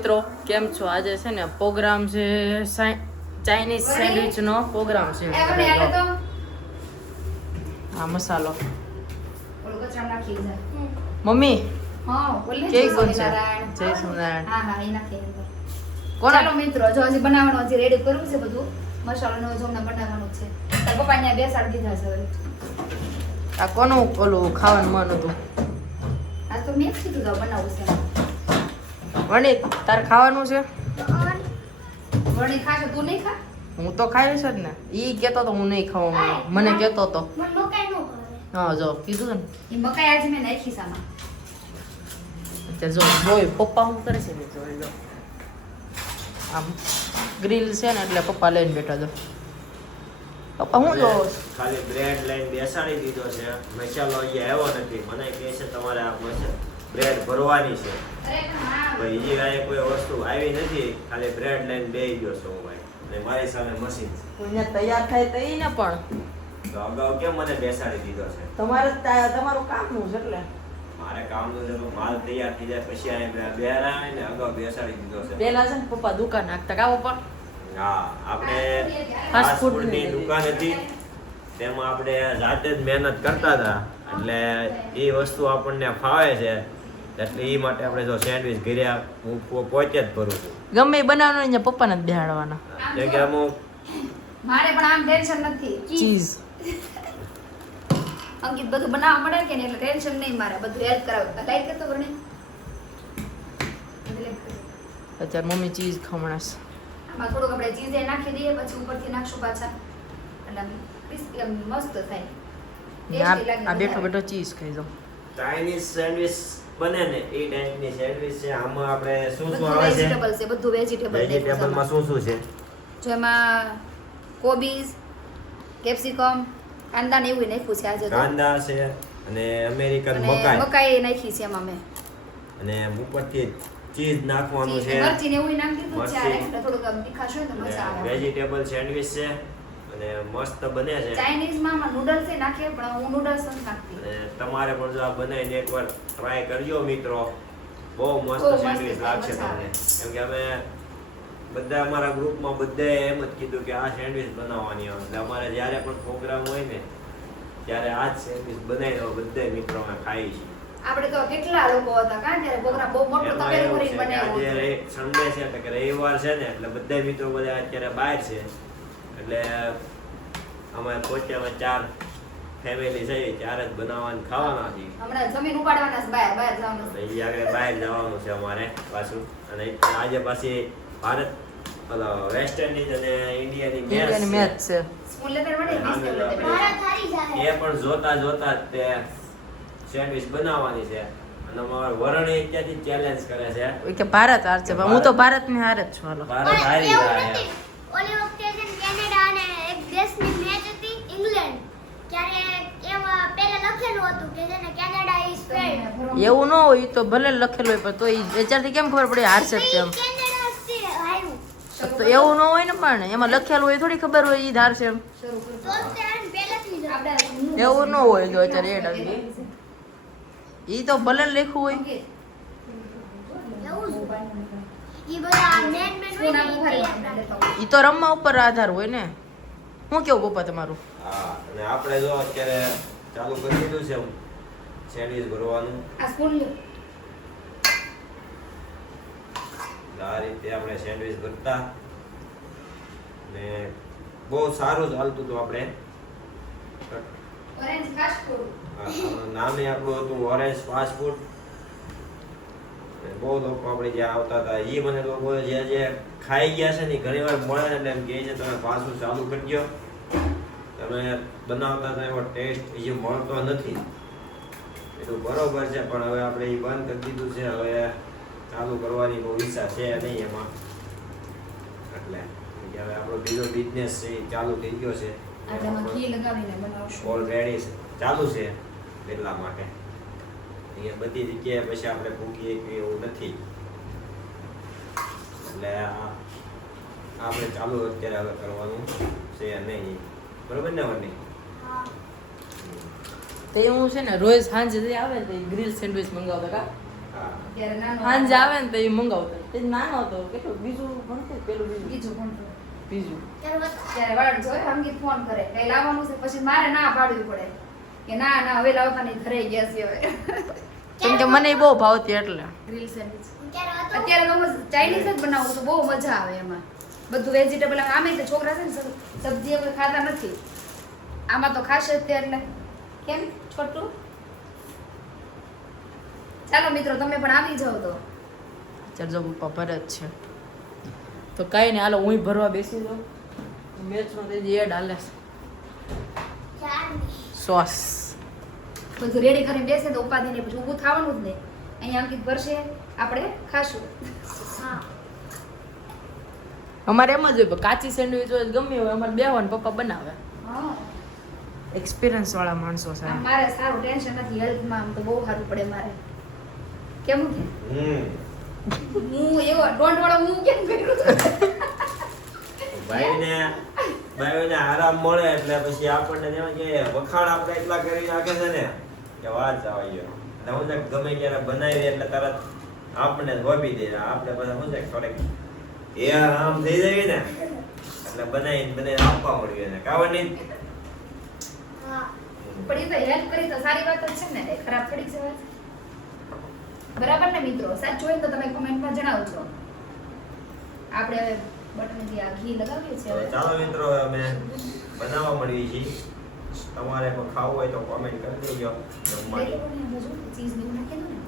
મિત્રો કેમ છો? આજે છે ને પ્રોગ્રામ છે, ચાઇનીઝ સેન્ડવિચ નો પ્રોગ્રામ છે. હા મસાલો મમ્મી કેક બનશે. જય સ્વામિનારાયણ. ચાલો મિત્રો, જો હજી બનાવવાનું, હજી રેડી કરવું છે બધું. મસાલો નો જો હમણાં બનાવવાનું છે. તાર પપ્પા અહીંયા બેસાડી દીધા છે હવે. આ કોનું ઓલું ખાવાનું મન હતું? આ તો મેં કીધું તો બનાવવું છે. વણી તાર ખાવાનું છે? વણી ખાશે તું નહીં ખા? હું તો ખાઈશ જ ને. ઈ કેતો તો હું નહીં ખાવા, મને કેતો તો. હા જો કીધું ને. એ મકાઈ આજે મેં નાખી સામાં. જો જોઈ પપ્પા શું કરે છે જોઈ લો. આમ ગ્રીલ છે ને એટલે પપ્પા લઈને બેઠા છો. પપ્પા હું જો ખાલી બ્રેડ લઈને બેસાડી દીધો છે. મસાલો અહીંયા આવ્યો નથી. મને કહે છે તમારે આ બ્રેડ ભરવાની છે. ભાઈ બીજી કાંઈ કોઈ વસ્તુ આવી નથી. ખાલી બ્રેડ લઈને બેસી ગયો છું હું ભાઈ. અને મારી સામે મશીન છે. અહીંયા તૈયાર થાય તઈ ને પણ તો અગાઉ કેમ મને બેસાડી દીધો છે? તમારું કામનું છે એટલે મારે કામનું છે તો માલ તૈયાર થઈ જાય પછી અહીંયા બેહારાય ને અગાઉ બેસાડી દીધો છે. પેલા છે ને પપ્પા દુકાન નાખતા કાવો પણ હા, આપણે ફાસ્ટ ફાસ્ટ ફૂડ ફૂડની દુકાન હતી. તેમાં આપણે જાતે જ મહેનત કરતા હતા. એટલે એ વસ્તુ આપણને ફાવે છે. એટલે એ માટે આપણે જો સેન્ડવિચ ઘરે હું પોતે જ ભરું છું. ગમે એ બનાવવાનું અહીંયા પપ્પાને જ બેહાડવાના. જેમ કે અમુક મારે પણ આમ ટેન્શન નથી. ચીઝ અંકિત બધું બનાવવા મળે કે ને એટલે ટેન્શન નહીં મારે. બધું હેલ્પ કરાવતા લાઈક કરતો વરણે. અત્યારે મમ્મી ચીઝ ખમણાસ. આમાં થોડુંક આપણે ચીઝ નાખી દઈએ પછી ઉપરથી નાખશું પાછા. એટલે ક્રિસ્પી મસ્ત થાય. આ બેઠો બેઠો ચીઝ ખાઈ જાઉં. ચાઇનીઝ સેન્ડવિચ બને ને એ ટાઈપની સેન્ડવિચ છે. આમાં આપણે શું શું બધું આવે છે? વેજીટેબલ છે, બધું વેજીટેબલ. વેજીટેબલમાં શું શું છે? જો એમાં કોબીજ, કેપ્સિકમ, કાંદા ને એવું નાખ્યું છે આજે તો. કાંદા છે અને અમેરિકન અને મકાઈ મકાઈ નાખી છે એમાં મેં. અને ઉપરથી ચીઝ નાખવાનું છે. મરચી ને એવું નાખી દીધું છે. આ મરચી. એટલે થોડુંક આમ તીખાશ હોય તો મજા આવે. વેજીટેબલ સેન્ડવિચ છે અને મસ્ત બને છે. ચાઇનીઝ માં નૂડલ્સ એ નાખે પણ હું નૂડલ્સ નથી નાખતી. અને તમારે પણ જો આ બનાવીને એકવાર ટ્રાય કરજો મિત્રો. બહુ મસ્ત બહુ મસ્ત સેન્ડવિચ છે, લાગશે મજા તમને. આવે. કેમ કે અમે બધા અમારા ગ્રુપમાં બધાએ એમ જ કીધું કે આ સેન્ડવિચ બનાવવાની હોય. એટલે અમારે જ્યારે પણ પ્રોગ્રામ હોય ને ત્યારે આ જ સેન્ડવિચ બનાવી બધા મિત્રો અમે ખાઈએ છીએ. આપણે તો કેટલા લોકો હતા કાં ત્યારે પ્રોગ્રામ બહુ મોટો એમાં તપેલું એવું ભરીને છે કે બનાવ્યો આજે સન્ડે છે એટલે કે રવિવાર છે ને એટલે બધા મિત્રો બધા અત્યારે બહાર છે. એટલે અમે પોતે અમે 4 ફેમિલી છે, 4 જ બનાવવાનું ખાવાના છીએ. હમણાં જમીન ઉપાડવાના છે, બહાર જવાનું છે. એટલે આગળ બહાર જવાનું છે અમારે પાછું. અને આજે પાછી ભારત વેસ્ટ ઇન્ડિઝ અને ઇન્ડિયાની ઇન્ડિયાની મેચ મેચ છે. સ્કૂલ લેટર વડે અને એ પણ જોતા જોતા તે સેન્ડવિચ બનાવવાની છે. અને અમારા વરણે ત્યાંથી ચેલેન્જ કરે છે. એ કે ભારત હાર છે. હું તો ભારતની હાર જ છું. હાલો ભારત હારી જાય. ઓલી વખતે છે ને કેનેડા અને એક દેશની મેચ હતી ઇંગ્લેન્ડ. ત્યારે એમાં પહેલા લખેલું હતું કે છે ને કેનેડા ઇઝ ફેલ. એવું ન હોય. ઈ તો ભલે લખેલું હોય પણ તો વિચારથી કેમ ખબર પડે હારશે જ તેમ? કેનેડા છે હાર્યું. તો એવું ન હોય ને, પણ એમાં લખેલું હોય થોડી ખબર હોય ઈ હારશે એમ. શરૂ કરો. તો ત્યારે પહેલાથી જ આપણે એવું ન હોય. જો અત્યારે એડ આવી ગઈ. ઈ તો ભલે લખ્યું હોય. અંકિત, એવું જ. ઈ બધા મેન સ્પૂન હોય આપું ને ખરી ઈ આપણે તૈયાર લેતા ઈ તો રમવા ઉપર આધાર હોય ને. હું કેવું પપ્પા તમારું? હા, અને આપણે જો અત્યારે ચાલુ કરી દીધું છે સેન્ડવિચ ભરવાનું. આ સ્પૂન લ્યો. આ રીતે આપણે સેન્ડવિચ ભરતા ને બહુ સારું ચાલતું હતું. આપણે ઓરેન્જ ફાસ્ટ ફૂડ. નામે આપણું હતું ઓરેન્જ ફાસ્ટ ફૂડ. બહુ લોકો આપણે જ્યાં આવતા હતા એ મને લોકો જે ખાઈ ગયા છે ને ઘણી વાર મળે ને એટલે એમ કહે છે તમે પાછું ચાલુ કરજો. તમે બનાવતા હતા એવો ટેસ્ટ એ મળતો નથી. એટલું બરોબર છે પણ હવે આપણે એ બંધ કરી દીધું છે. હવે ચાલુ કરવાની બહુ ઈચ્છા છે નહીં એમાં. એટલે હવે આપણો બીજો બિઝનેસ છે એ ચાલુ થઈ ગયો છે. આટલામાં ઘી લગાવીને બનાવશું. ઓલરેડી ચાલુ છે એટલા માટે. અહીંયા બધી જગ્યાએ પછી આપણે ભૂકીએ કે એવું નથી. એટલે આપણે ચાલુ અત્યારે હવે કરવાનું છે નહીં. બરોબર ને વની? હા. તે હું છે ને રોજ સાંજે આવે ને તો ગ્રીલ સેન્ડવિચ મંગાવતા કા. હા. ત્યારે નાનો સાંજે આવે ને તો એ મંગાવતા. તે નાનો હતો કેટલું બીજું ભણતું પેલું બીજું ભણતો બીજું ત્યારે વાળ જોઈ અંકિત ફોન કરે કઈ લાવવાનું છે પછી મારે ના પાડવી પડે કે ના ના હવે લાવતા નહીં ઘરે ગયા છે હવે કેમ કે મને બહુ ભાવતી એટલે ગ્રીલ સેન્ડવિચ ત્યારે હતો અત્યારે તો ચાઇનીઝ જ બનાવું તો બહુ મજા આવે એમાં બધું વેજીટેબલ આમે તો છોકરા છે ને સબ્જી આપણે ખાતા નથી આમાં તો ખાશે જ તે એટલે કેમ છોટું ચાલો મિત્રો તમે પણ આવી જાઓ તો અત્યારે જો પપ્પા ભરે જ છે તો કાંઈ નહીં હાલો હું ભરવા બેસી જાઉં મેચનો તે એડ હાલે સોસ બધું રેડી કરીને બેસે તો ઉપાધિ નહીં પછી ઊભું થવાનું જ નહીં અહીંયા અંકિત ભરશે આપણે ખાશું હા અમારે એમ જ હોય કાચી સેન્ડવિચ હોય ગમે હોય અમારે બેહવા ને પપ્પા બનાવે હા એક્સપિરિયન્સ વાળા માણસો છે આમ મારે સારું ટેન્શન નથી હેલ્થમાં આમ તો બહુ સારું પડે મારે કેમ કે હું એવો ડોન્ટ વાળો હું કેમ કર્યું ભાઈને આરામ મળે એટલે પછી આપણને એમ કે વખાણ આપણે એટલા કરી નાખે છે ને કે વાત જવા ગયો અને હું ગમે ત્યારે બનાવી એટલે તરત આપણે હોબી દે આપણે બધા શું છે થોડીક એ આરામ થઈ જાય ને એટલે બનાવીને આપવા મળ્યું એને કાવડ નહીં હા પણ એ તો હેલ્પ કરી તો સારી વાત જ છે ને એ ખરાબ પડી છે વાત બરાબર ને મિત્રો સાચું હોય તો તમે કોમેન્ટમાં જણાવજો આપણે હવે બટનથી આ ઘી લગાવીએ છીએ હવે. ચાલો મિત્રો અમે બનાવવા મળીએ છીએ તમારે પણ ખાવું હોય તો કોમેન્ટ કરી દેજો જમવાની ચીઝ ને એવું નાખી દો ને